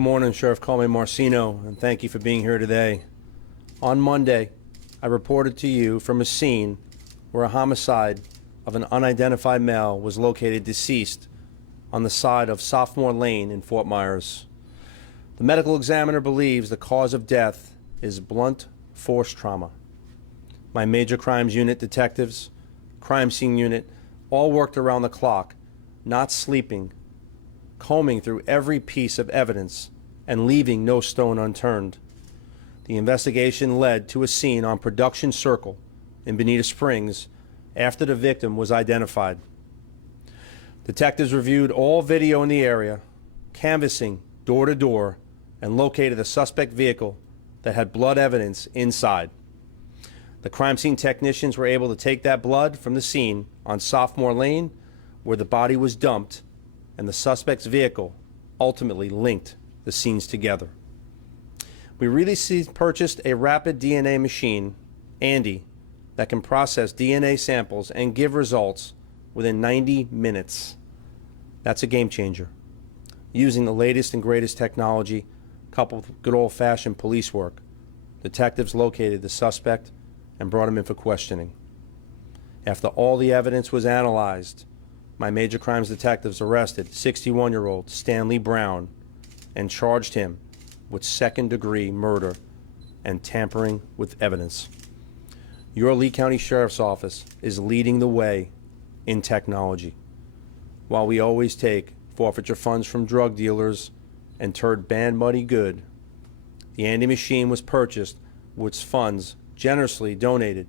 Good morning, Sheriff Carmine Marceno, and thank you for being here today. On Monday, I reported to you from a scene where a homicide of an unidentified male was located deceased on the side of Sophomore Lane in Fort Myers. The medical examiner believes the cause of death is blunt force trauma. My major crimes unit detectives, crime scene unit, all worked around the clock, not sleeping, combing through every piece of evidence and leaving no stone unturned. The investigation led to a scene on Production Circle in Bonita Springs after the victim was identified. Detectives reviewed all video in the area, canvassing door to door, and located a suspect vehicle that had blood evidence inside. The crime scene technicians were able to take that blood from the scene on Sophomore Lane, where the body was dumped, and the suspect's vehicle ultimately linked the scenes together. We recently purchased a rapid DNA machine, Andy, that can process DNA samples and give results within 90 minutes. That's a game changer. Using the latest and greatest technology, coupled with good old-fashioned police work, detectives located the suspect and brought him in for questioning. After all the evidence was analyzed, my major crimes detectives arrested 61-year-old Stanley Brown and charged him with second-degree murder and tampering with evidence. Your Lee County Sheriff's Office is leading the way in technology. While we always take forfeiture funds from drug dealers and turn bad money good, the Andy machine was purchased with funds generously donated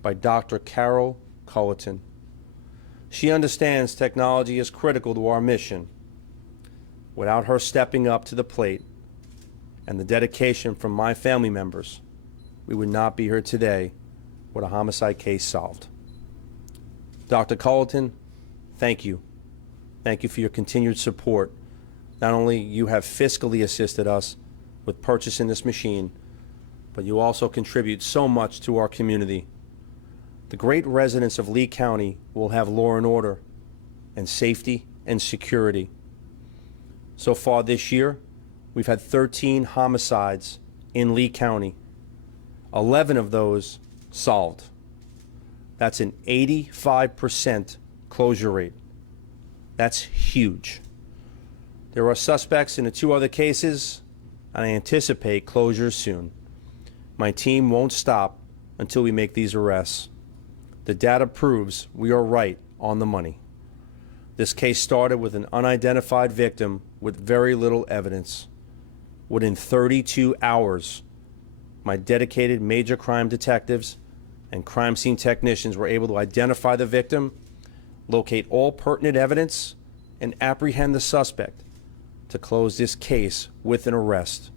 by Dr. Carol Culleton. She understands technology is critical to our mission. Without her stepping up to the plate and the dedication from my family members, we would not be here today with a homicide case solved. Dr. Culleton, thank you. Thank you for your continued support. Not only you have fiscally assisted us with purchasing this machine, but you also contribute so much to our community. The great residents of Lee County will have law and order and safety and security. So far this year, we've had 13 homicides in Lee County, 11 of those solved. That's an 85% closure rate. That's huge. There are suspects in the 2 other cases, and I anticipate closures soon. My team won't stop until we make these arrests. The data proves we are right on the money. This case started with an unidentified victim with very little evidence. Within 32 hours, my dedicated major crime detectives and crime scene technicians were able to identify the victim, locate all pertinent evidence, and apprehend the suspect to close this case with an arrest.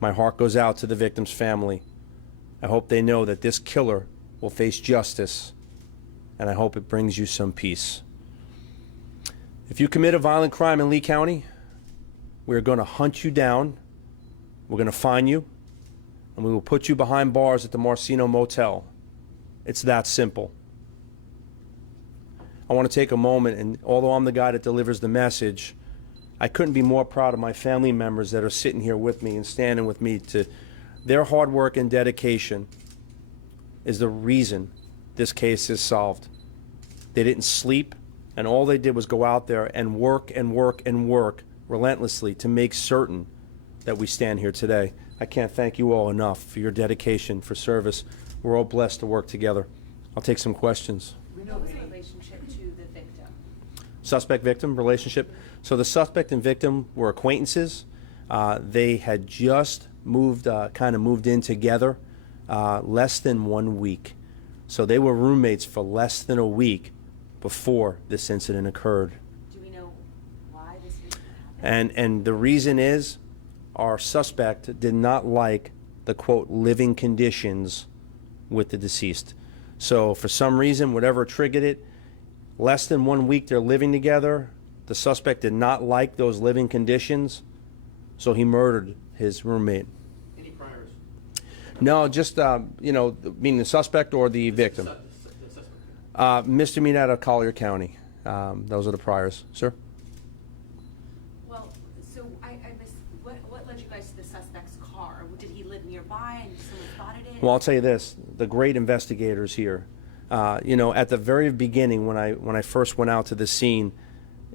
My heart goes out to the victim's family. I hope they know that this killer will face justice, and I hope it brings you some peace. If you commit a violent crime in Lee County, we're going to hunt you down, we're going to find you, and we will put you behind bars at the Marceno Motel. It's that simple. I want to take a moment, and although I'm the guy that delivers the message, I couldn't be more proud of my family members that are sitting here with me and standing with me. To their hard work and dedication is the reason this case is solved. They didn't sleep, and all they did was go out there and work and work and work relentlessly to make certain that we stand here today. I can't thank you all enough for your dedication, for service. We're all blessed to work together. I'll take some questions. What was the relationship to the victim? Suspect-victim relationship. So the suspect and victim were acquaintances. They had just moved in together less than 1 week. So they were roommates for less than a week before this incident occurred. Do we know why this happened? And the reason is our suspect did not like the, quote, living conditions with the deceased. So for some reason, whatever triggered it, less than 1 week they're living together. The suspect did not like those living conditions, so he murdered his roommate. Any priors? No, just, meaning the suspect or the victim? The suspect. Misdemeanor out of Collier County. Those are the priors. Sir? Well, so I missed, what led you guys to the suspect's car? Did he live nearby and someone spotted it? Well, I'll tell you this, the great investigators here, you know, at the very beginning when I first went out to the scene,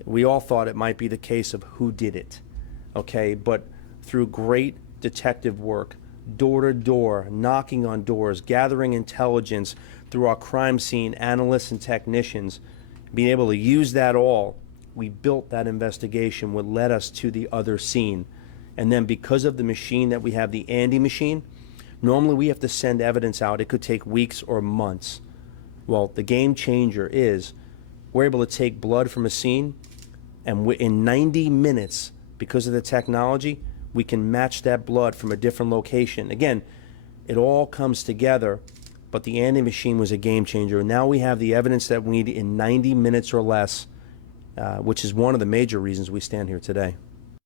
we all thought it might be the case of who did it, okay? But through great detective work, door to door, knocking on doors, gathering intelligence through our crime scene analysts and technicians, being able to use that all, we built that investigation, what led us to the other scene. And then because of the machine that we have, the Andy machine, normally we have to send evidence out. It could take weeks or months. Well, the game changer is we're able to take blood from a scene, and in 90 minutes, because of the technology, we can match that blood from a different location. Again, it all comes together, but the Andy machine was a game changer. And now we have the evidence that we need in 90 minutes or less, which is one of the major reasons we stand here today.